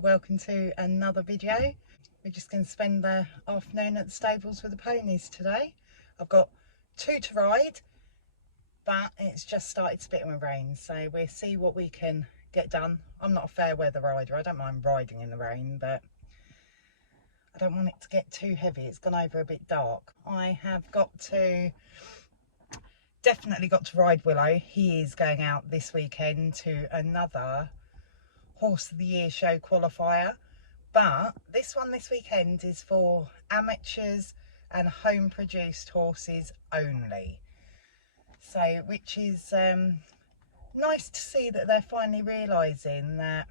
Welcome to another video. We're just going to spend the afternoon at the stables with the ponies today. I've got two to ride, but it's just started spitting with rain, so we'll see what we can get done. I'm not a fair weather rider. I don't mind riding in the rain, but I don't want it to get too heavy. It's gone over a bit dark. I have definitely got to ride Willow. He is going out this weekend to another Horse of the Year show qualifier, but this one this weekend is for amateurs and home produced horses only, so which is nice to see that they're finally realizing that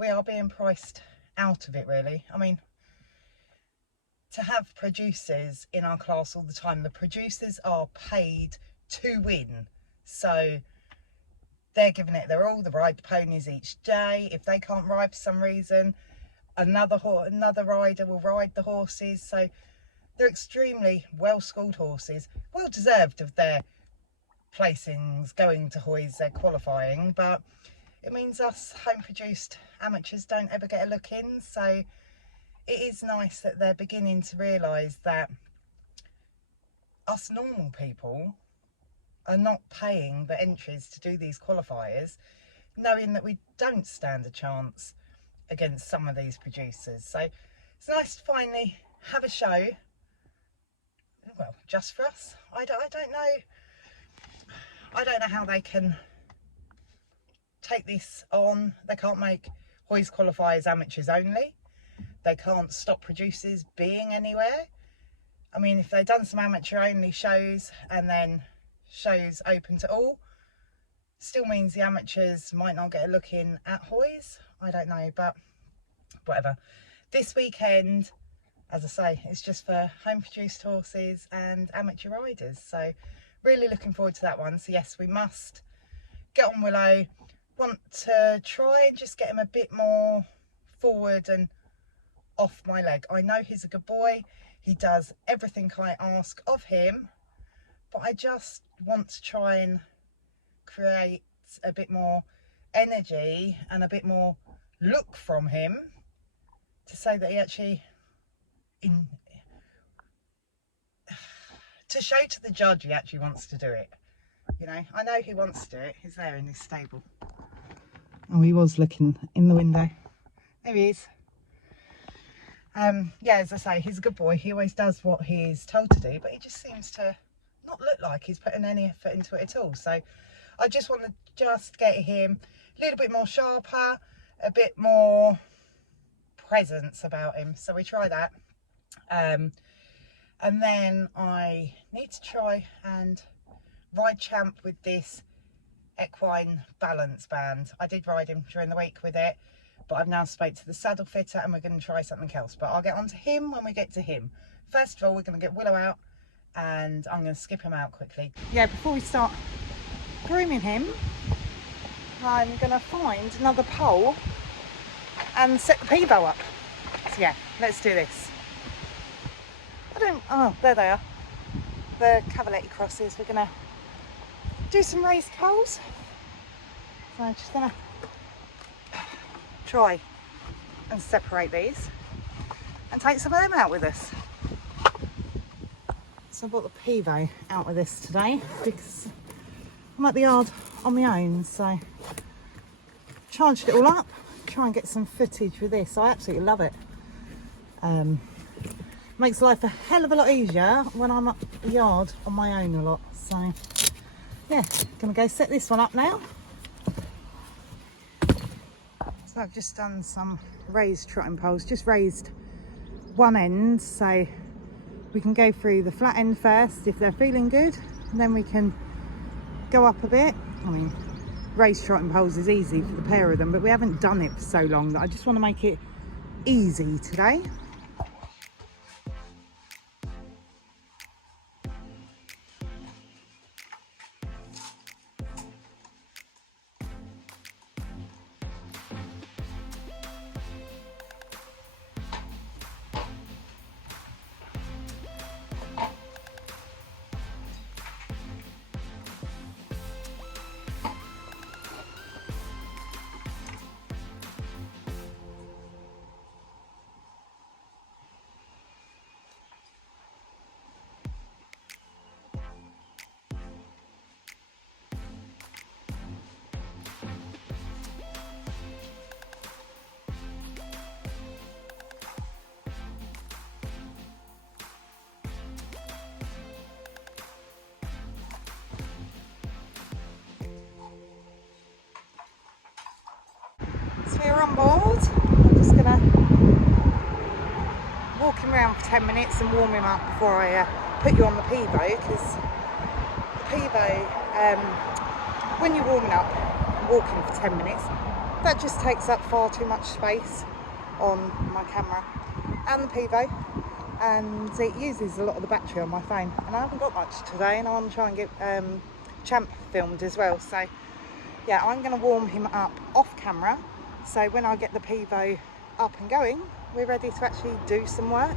we are being priced out of it, really. I mean, to have producers in our class all the time, the producers are paid to win, so they're giving it their all. They ride the ponies each day. If they can't ride for some reason, another rider will ride the horses. So they're extremely well-schooled horses, well deserved of their placings going to Hoys, their qualifying. But it means us home-produced amateurs don't ever get a look in. So it is nice that they're beginning to realise that us normal people are not paying the entries to do these qualifiers, knowing that we don't stand a chance against some of these producers. So it's nice to finally have a show, well, just for us. I don't know how they can take this on. They can't make Hoys qualifiers amateurs only. They can't stop producers being anywhere. I mean, if they've done some amateur only shows and then shows open to all, still means the amateurs might not get a look in at Hoys. I don't know, but whatever. This weekend, as I say, it's just for home produced horses and amateur riders, so really looking forward to that one. So yes, we must get on Willow. Want to try and just get him a bit more forward and off my leg. I know he's a good boy, he does everything I ask of him, but I just want to try and create a bit more energy and a bit more look from him to say that he actually, to show to the judge he actually wants to do it. You know, I know he wants to do it. He's there in his stable. Oh, he was looking in the window. There he is. Yeah, as I say, he's a good boy. He always does what he's told to do, but he just seems to not look like he's putting any effort into it at all. So I just want to get him a little bit more sharper, a bit more presence about him. So we try that. And then I need to try and ride Champ with this equine balance band. I did ride him during the week with it, but I've now spoke to the saddle fitter and we're going to try something else. But I'll get on to him when we get to him. First of all, we're going to get Willow out, and I'm going to skip him out quickly. Yeah, before we start grooming him, I'm going to find another pole and set the pivo up. So yeah, let's do this. Oh, there they are. The cavaletti crosses. We're going to do some raised poles. So I'm just going to try and separate these and take some of them out with us. So I brought the pivo out with this today because I'm at the yard on my own, so charged it all up, try and get some footage with this. I absolutely love it. Makes life a hell of a lot easier when I'm at the yard on my own a lot. So yeah, gonna go set this one up now. So I've just done some raised trotting poles, just raised one end so we can go through the flat end first if they're feeling good, and then we can go up a bit. I mean, raised trotting poles is easy for the pair of them, but we haven't done it for so long that I just want to make it easy today. you're on board, I'm just going to walk him around for 10 minutes and warm him up before I put you on the Pivo, because the Pivo, when you're warming up and walking for 10 minutes, that just takes up far too much space on my camera and the Pivo, and it uses a lot of the battery on my phone, and I haven't got much today, and I want to try and get Champ filmed as well. So yeah, I'm going to warm him up off camera, so when I get the Pivo up and going, we're ready to actually do some work.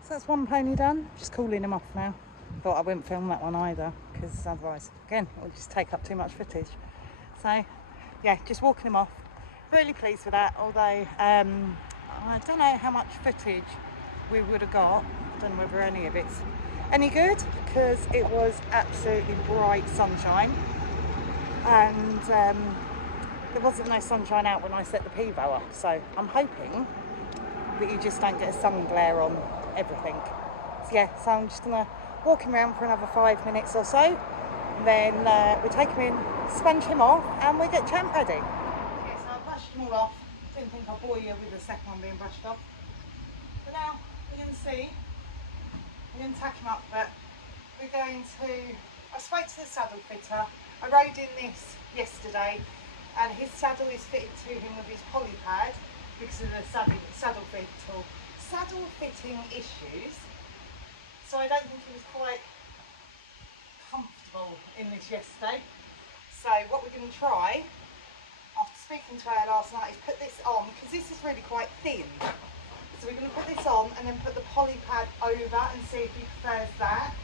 So that's one pony done, just cooling him off now. Thought I wouldn't film that one either, because otherwise, again, it would just take up too much footage. So, yeah, just walking him off. Really pleased with that, although I don't know how much footage we would have got. I don't know whether any of it's any good, because it was absolutely bright sunshine. And there wasn't no sunshine out when I set the Pivo up, so I'm hoping that you just don't get a sun glare on everything. So yeah, so I'm just gonna walk him around for another 5 minutes or so, then we take him in, sponge him off, and we get Champ ready. Okay, so I brushed him all off. Didn't think I'd bore you with the second one being brushed off. But now we're going to see, we're going to tack him up, but we're going to, I spoke to the saddle fitter. I rode in this yesterday, and his saddle is fitted to him with his poly pad because of the saddle fitting issues. So I don't think he was quite comfortable in this yesterday. So what we're going to try, after speaking to her last night, is put this on, because this is really quite thin. So we're going to put this on and then put the poly pad over and see if he prefers that.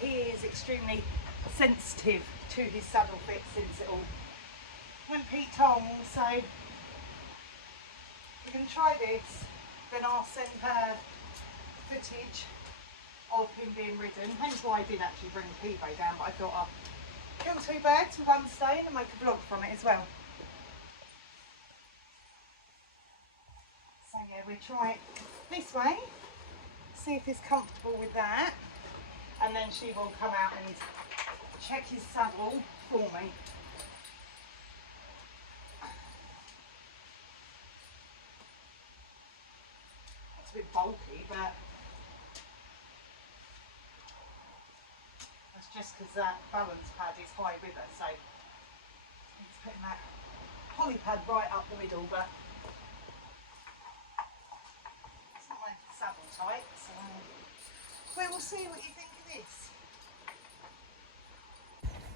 He is extremely sensitive to his saddle fit since it all went Pete Tong, so we're going to try this, then I'll send her footage of him being ridden, hence why I did actually bring the Pivo down, but I thought I'd kill two birds with one stone and make a vlog from it as well. So yeah, we'll try it this way, see if he's comfortable with that, and then she will come out and check his saddle for me. It's a bit bulky, but that's just because that balance pad is high with her, so he's putting that poly pad right up the middle, but it's not my saddle tight, so we will see what you think of this.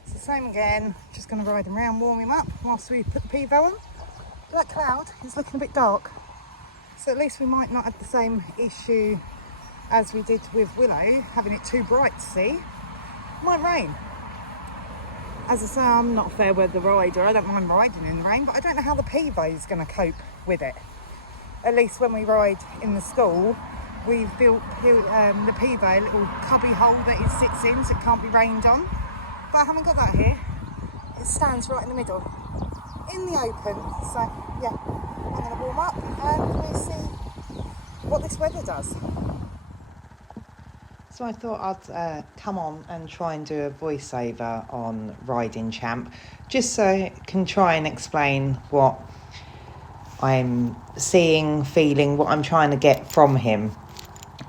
It's the same again, just going to ride him around, warm him up whilst we put the Pivo on. That cloud is looking a bit dark, so at least we might not have the same issue as we did with Willow, having it too bright to see. It might rain. As I say, I'm not a fair weather rider, I don't mind riding in the rain, but I don't know how the Pivo is going to cope with it. At least when we ride in the school, we've built the Pivo a little cubby hole that it sits in so it can't be rained on. But I haven't got that here. It stands right in the middle, in the open. So yeah, I'm going to warm up and we'll see what this weather does. So I thought I'd come on and try and do a voiceover on Riding Champ, just so I can try and explain what I'm seeing, feeling, what I'm trying to get from him.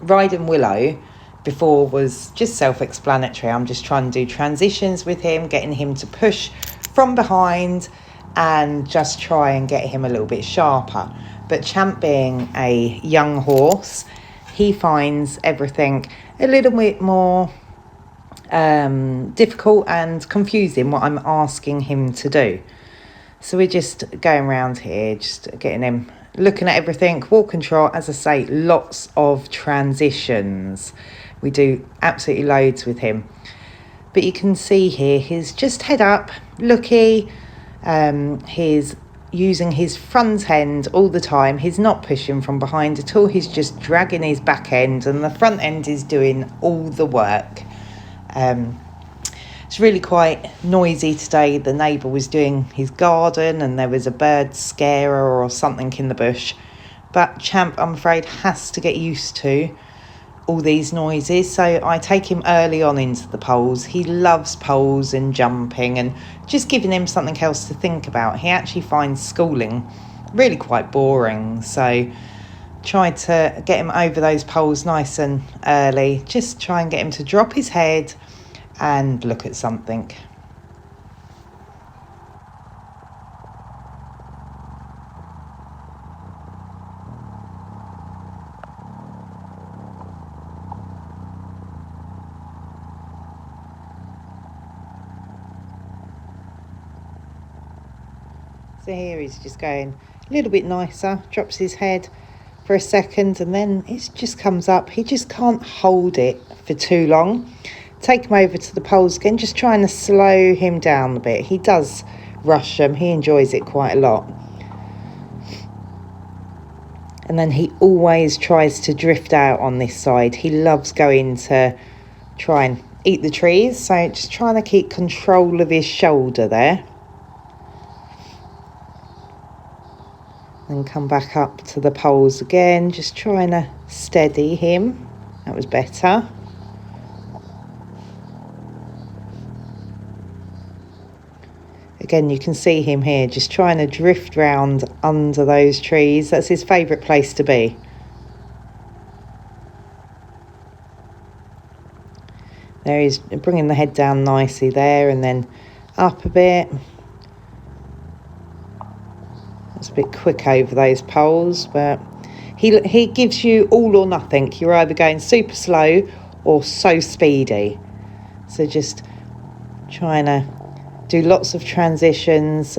Riding Willow before was just self-explanatory. I'm just trying to do transitions with him, getting him to push from behind and just try and get him a little bit sharper. But Champ, being a young horse, he finds everything a little bit more difficult and confusing, what I'm asking him to do. So we're just going around here, just getting him looking at everything, walk and trot. As I say, lots of transitions. We do absolutely loads with him. But you can see here, he's just head up, looky. He's using his front end all the time. He's not pushing from behind at all. He's just dragging his back end, and the front end is doing all the work. It's really quite noisy today. The neighbour was doing his garden and there was a bird scarer or something in the bush. But Champ, I'm afraid, has to get used to all these noises, so I take him early on into the poles. He loves poles and jumping, and just giving him something else to think about. He actually finds schooling really quite boring, so try to get him over those poles nice and early. Just try and get him to drop his head and look at something. So here he's just going a little bit nicer, drops his head for a second, and then it just comes up. He just can't hold it for too long. Take him over to the poles again, just trying to slow him down a bit. He does rush them, he enjoys it quite a lot. And then he always tries to drift out on this side. He loves going to try and eat the trees, so just trying to keep control of his shoulder there. Then come back up to the poles again, just trying to steady him. That was better. Again, you can see him here just trying to drift round under those trees. That's his favourite place to be. There he's bringing the head down nicely there, and then up a bit. It's a bit quick over those poles, but he gives you all or nothing. You're either going super slow or so speedy. So just trying to do lots of transitions,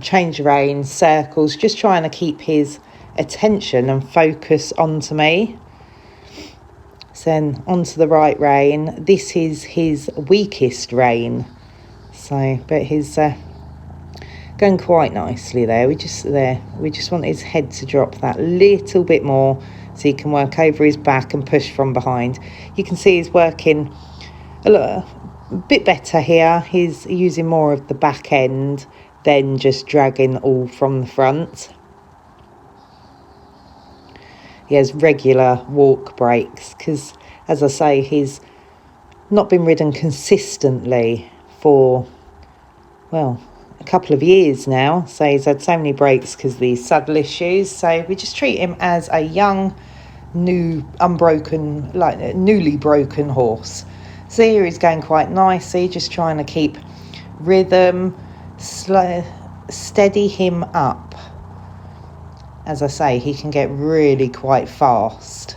change rein, circles, just trying to keep his attention and focus onto me. So then onto the right rein. This is his weakest rein. So, but he's going quite nicely there. We just want his head to drop that little bit more so he can work over his back and push from behind. You can see he's working a bit better here. He's using more of the back end than just dragging all from the front. He has regular walk breaks because, as I say, he's not been ridden consistently for, well, a couple of years now. So he's had so many breaks because of these saddle issues. So we just treat him as a young, newly broken horse. So here he's going quite nicely, just trying to keep rhythm, steady him up. As I say, he can get really quite fast.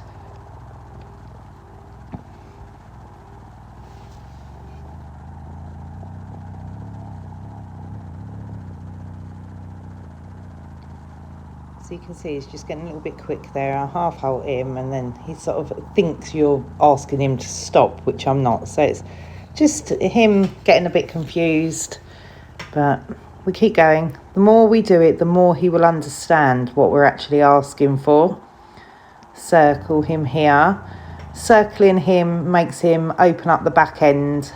So you can see he's just getting a little bit quick there. I half halt him and then he sort of thinks you're asking him to stop, which I'm not. So it's just him getting a bit confused, but we keep going. The more we do it, the more he will understand what we're actually asking for. Circle him here. Circling him makes him open up the back end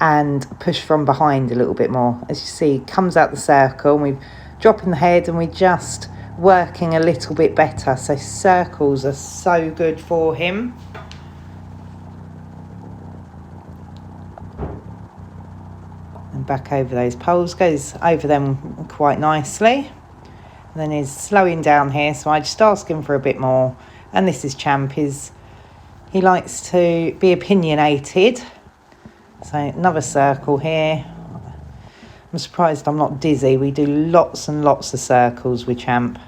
and push from behind a little bit more. As you see, he comes out the circle and we're dropping the head and we're just working a little bit better. So circles are so good for him. And back over those poles, goes over them quite nicely. And then he's slowing down here, so I just ask him for a bit more. And this is Champ, he likes to be opinionated. So another circle here. I'm surprised I'm not dizzy. We do lots and lots of circles with Champ.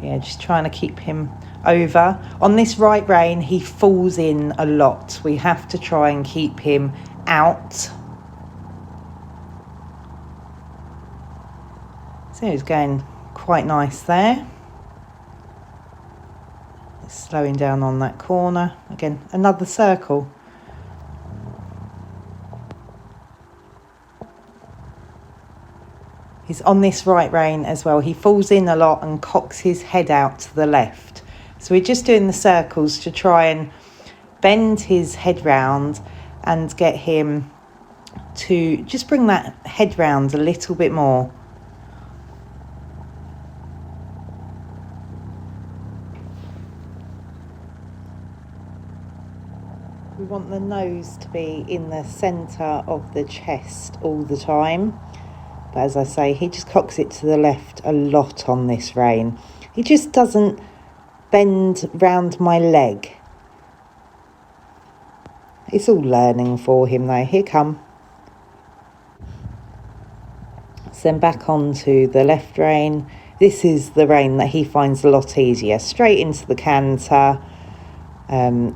Yeah, just trying to keep him over. On this right rein, he falls in a lot. We have to try and keep him out. So he's going quite nice there. Slowing down on that corner. Again, another circle. He's on this right rein as well. He falls in a lot and cocks his head out to the left. So we're just doing the circles to try and bend his head round and get him to just bring that head round a little bit more. We want the nose to be in the centre of the chest all the time. But as I say, he just cocks it to the left a lot on this rein. He just doesn't bend round my leg. It's all learning for him though. Here come. So then back onto the left rein. This is the rein that he finds a lot easier. Straight into the canter. And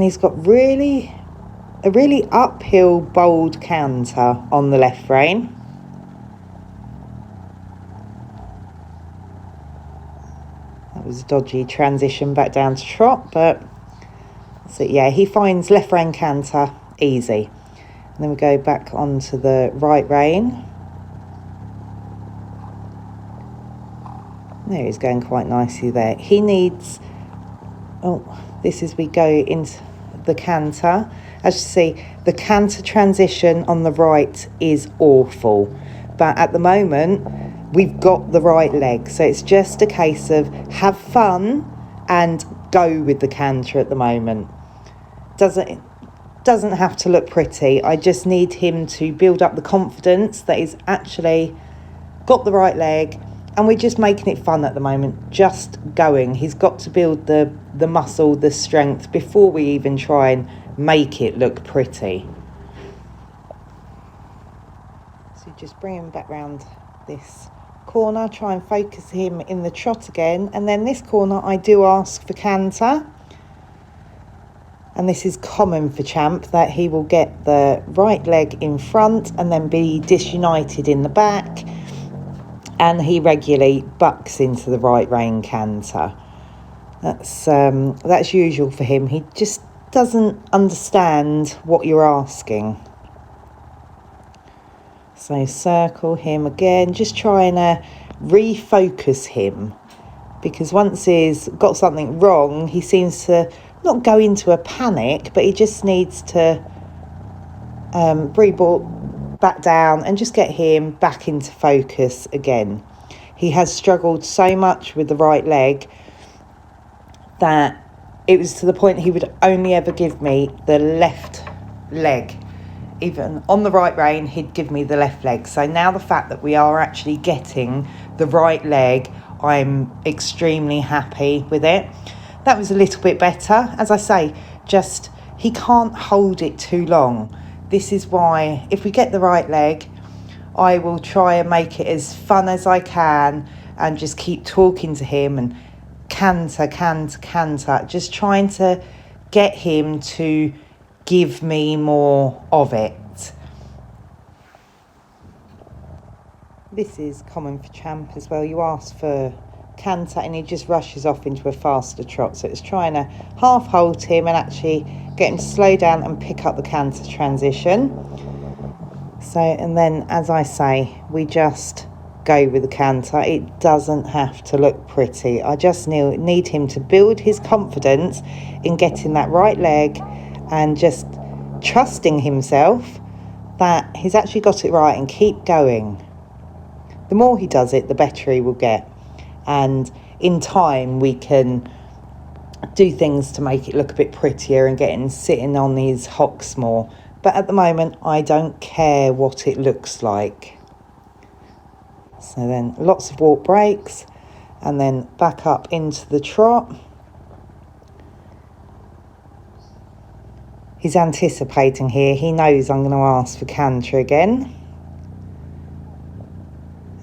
he's got a really uphill, bold canter on the left rein. That was a dodgy transition back down to trot, but so yeah, he finds left rein canter easy. And then we go back onto the right rein. There, he's going quite nicely there. He needs, this is we go into the canter. As you see, the canter transition on the right is awful, but at the moment we've got the right leg, so it's just a case of have fun and go with the canter at the moment. Doesn't have to look pretty. I just need him to build up the confidence that he's actually got the right leg, and we're just making it fun at the moment, just going. He's got to build the muscle, the strength before we even try and make it look pretty. So just bring him back round this corner, try and focus him in the trot again, and then this corner I do ask for canter, and this is common for Champ, that he will get the right leg in front and then be disunited in the back, and he regularly bucks into the right rein canter. That's usual for him. He just doesn't understand what you're asking. So circle him again, just trying to refocus him, because once he's got something wrong, he seems to not go into a panic, but he just needs to breathe back down and just get him back into focus again. He has struggled so much with the right leg that it was to the point he would only ever give me the left leg. Even on the right rein, he'd give me the left leg. So now the fact that we are actually getting the right leg, I'm extremely happy with it. That was a little bit better. As I say, just he can't hold it too long. This is why if we get the right leg, I will try and make it as fun as I can and just keep talking to him and canter, just trying to get him to give me more of it. This is common for Champ as well. You ask for canter and he just rushes off into a faster trot. So it's trying to half hold him and actually get him to slow down and pick up the canter transition. So, and then as I say, we just go with the canter. It doesn't have to look pretty. I just need him to build his confidence in getting that right leg and just trusting himself that he's actually got it right and keep going. The more he does it, the better he will get. And in time, we can do things to make it look a bit prettier and get him sitting on these hocks more. But at the moment, I don't care what it looks like. So then lots of walk breaks and then back up into the trot. He's anticipating here. He knows I'm going to ask for canter again.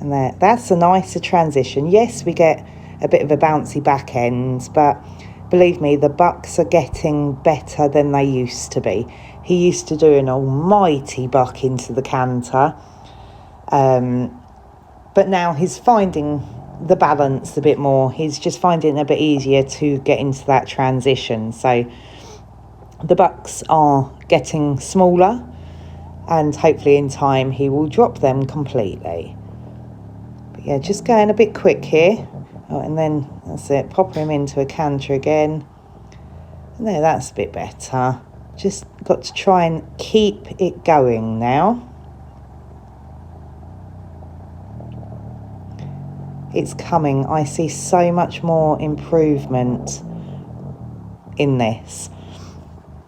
And that's a nicer transition. Yes, we get a bit of a bouncy back end, but believe me, the bucks are getting better than they used to be. He used to do an almighty buck into the canter. But now he's finding the balance a bit more. He's just finding it a bit easier to get into that transition. So the bucks are getting smaller and hopefully in time he will drop them completely. But yeah, just going a bit quick here. Oh, and then that's it, pop him into a canter again. And there, that's a bit better. Just got to try and keep it going now. It's coming. I see so much more improvement in this.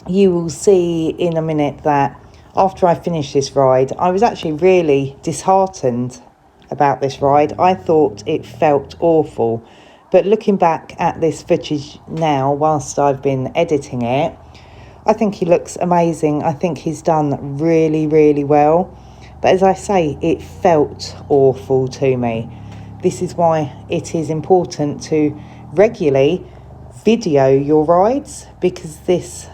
You will see in a minute that after I finish this ride, I was actually really disheartened about this ride. I thought it felt awful. But looking back at this footage now, whilst I've been editing it, I think he looks amazing. I think he's done really, really well. But as I say, it felt awful to me. This is why it is important to regularly video your rides, because this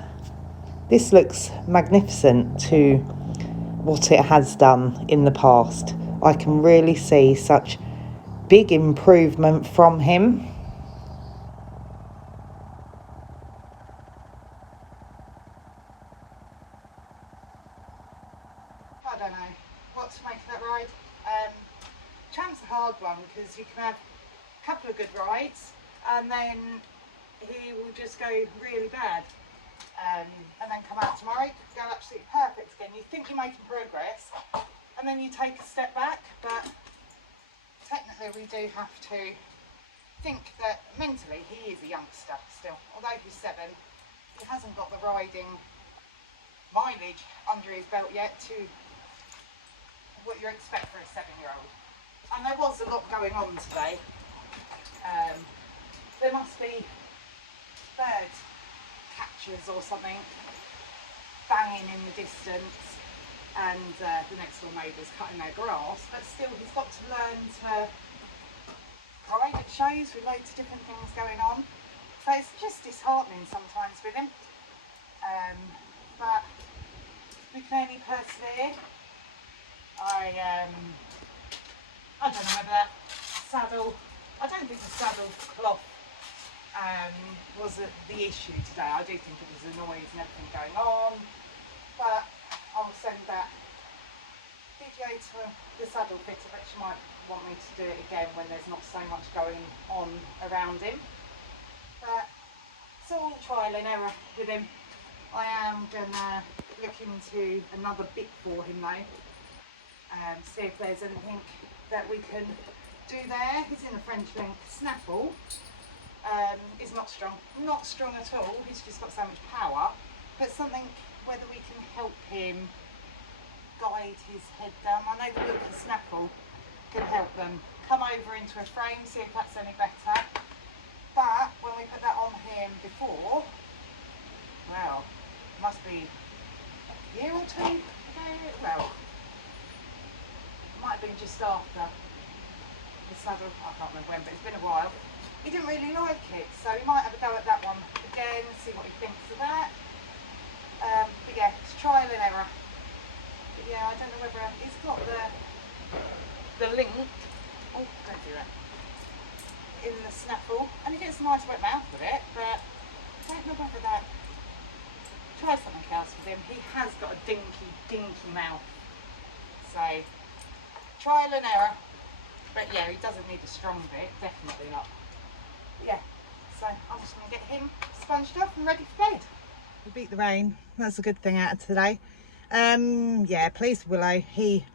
looks magnificent to what it has done in the past. I can really see such big improvement from him. I don't know what to make of that ride. Champ's a hard one because you can have a couple of good rides and then he will just go really bad, and then come out tomorrow, go absolutely perfect again. You think you're making progress and then you take a step back, but technically we do have to think that mentally he is a youngster still. Although he's 7, he hasn't got the riding mileage under his belt yet to what you expect for a 7-year-old. And there was a lot going on today. There must be bird catchers or something banging in the distance, and the next door neighbour's cutting their grass, but still he's got to learn to ride at shows with loads of different things going on. So it's just disheartening sometimes with him. But we can only persevere. I don't know whether that saddle, I don't think the saddle cloth was the issue today. I do think it was the noise and everything going on, but I'll send that video to the saddle fitter, but she might want me to do it again when there's not so much going on around him. But it's all trial and error with him. I am gonna look into another bit for him though, and see if there's anything that we can do there. He's in a French length snaffle, is not strong. Not strong at all. He's just got so much power. But something, whether we can help him guide his head down. I know the Wilkie Snaffle can help them come over into a frame, see if that's any better. But when we put that on him before, well, must be a year or two ago. Well, might have been just after the saddle, I can't remember when, but it's been a while. He didn't really like it, so we might have a go at that one again, see what he thinks of that. But yeah, it's trial and error. But yeah, I don't know whether he's got the link. Oh, don't do that. In the snaffle, and he gets a nice wet mouth with it, but I don't know whether that. Try something else with him. He has got a dinky mouth, so trial and error. But yeah, he doesn't need a strong bit, definitely not. Yeah, so I'm just going to get him sponged off and ready for bed. We beat the rain, that's a good thing out of today. Yeah, pleased with Willow. He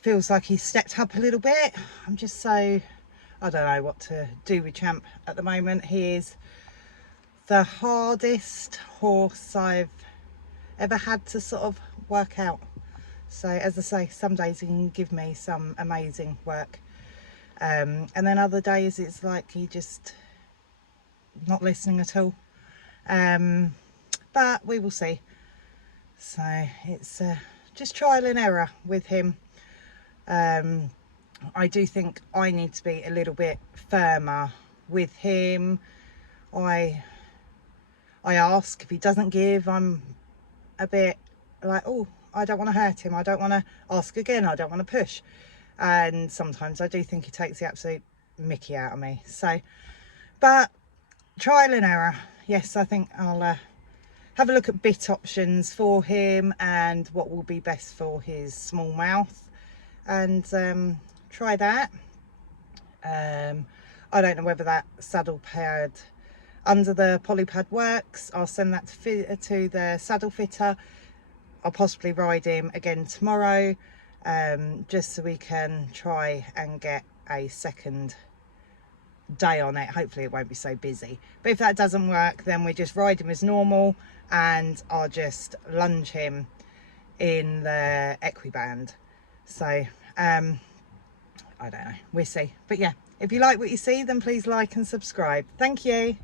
feels like he's stepped up a little bit. I'm just so, I don't know what to do with Champ at the moment. He is the hardest horse I've ever had to sort of work out. So as I say, some days he can give me some amazing work, and then other days it's like he just not listening at all. But we will see. So it's just trial and error with him. I do think I need to be a little bit firmer with him. I ask, if he doesn't give, I'm a bit like, oh, I don't want to hurt him, I don't want to ask again, I don't want to push. And sometimes I do think he takes the absolute mickey out of me. So, but trial and error. Yes, I think I'll have a look at bit options for him and what will be best for his small mouth, and try that. I don't know whether that saddle pad under the poly pad works. I'll send that to the saddle fitter. I'll possibly ride him again tomorrow, just so we can try and get a second day on it. Hopefully it won't be so busy. But if that doesn't work, then we just ride him as normal, and I'll just lunge him in the equiband. So I don't know, we'll see. But yeah, if you like what you see, then please like and subscribe. Thank you.